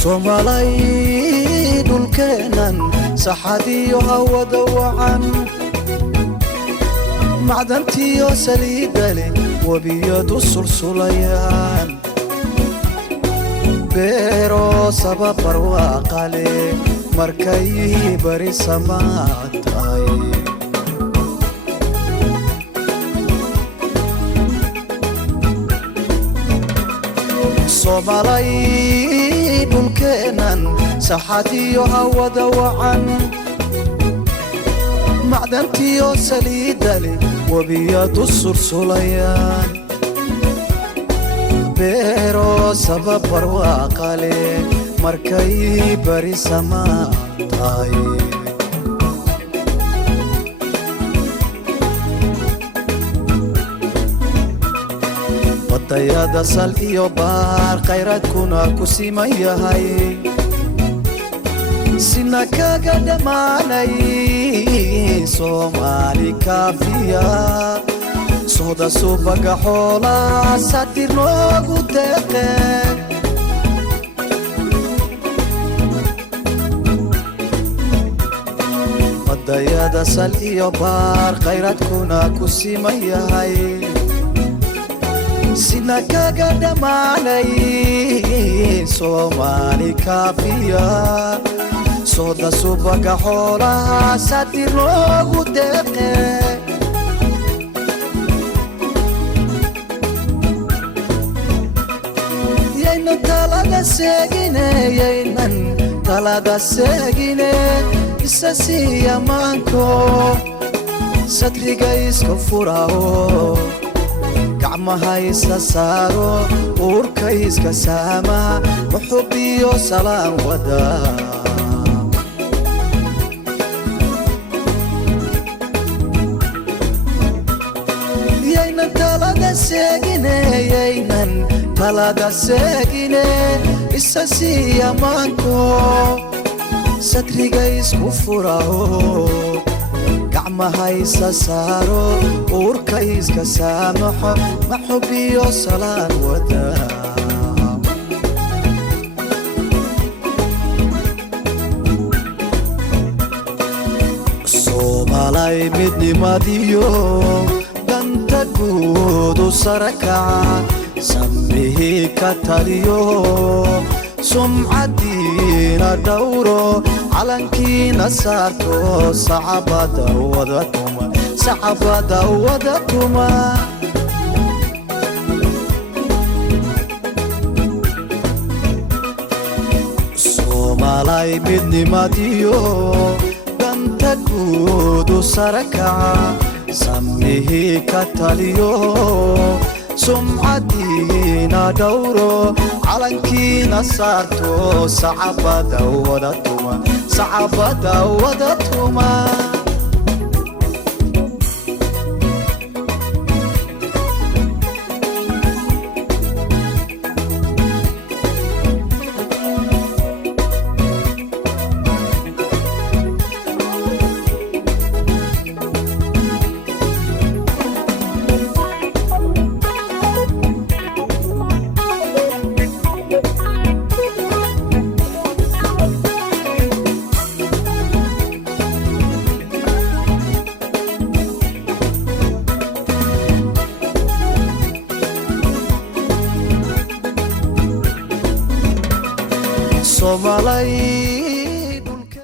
somalay dhulkeenan saxadiyo hawada wacan macdantiyo saliidale wabiyadu sulsulayaan beero sababar waaqale markay bari samaatay somalay dhulkeenan saxadiyo hawada wacan macdantiyo saliidale wabiyadu sulsulayaan beero sababar waaqale markay bari samaatay wadayada sal iyo baar khayraadkuna ku siman yahay sina kaga dhamaanay Soomaali kaafiya sooda subaga xoolaa satir noogu deeqeen wadayada sal iyo baar khayraadkuna ku siman yahay sina kaga dhamaanay Soomaali kaafiya sooda subaga xoolaa satir noogu deeqeen yaynan talada seegine isasiya maanko sadriga iska furao gacmaha isa saaro uurka iska saama muxubiyo salaan wada yaynan talada seegine yaynan talada seegine isasiya maanko sadriga isku furao gacmaha isa saaro uurka iska saamaxo maxubiyo salaan wada somalay midnimadiyo danta guudu sarakaca sambihi ka taliyo sumcadiina dhawro calankiina saarto saxaabada wada tuma somalay midnimadiyo danta guudu sarakaca sambihi ka taliyo sumcadiina dhawro calankiina saarto saxaabada wada tuma somalay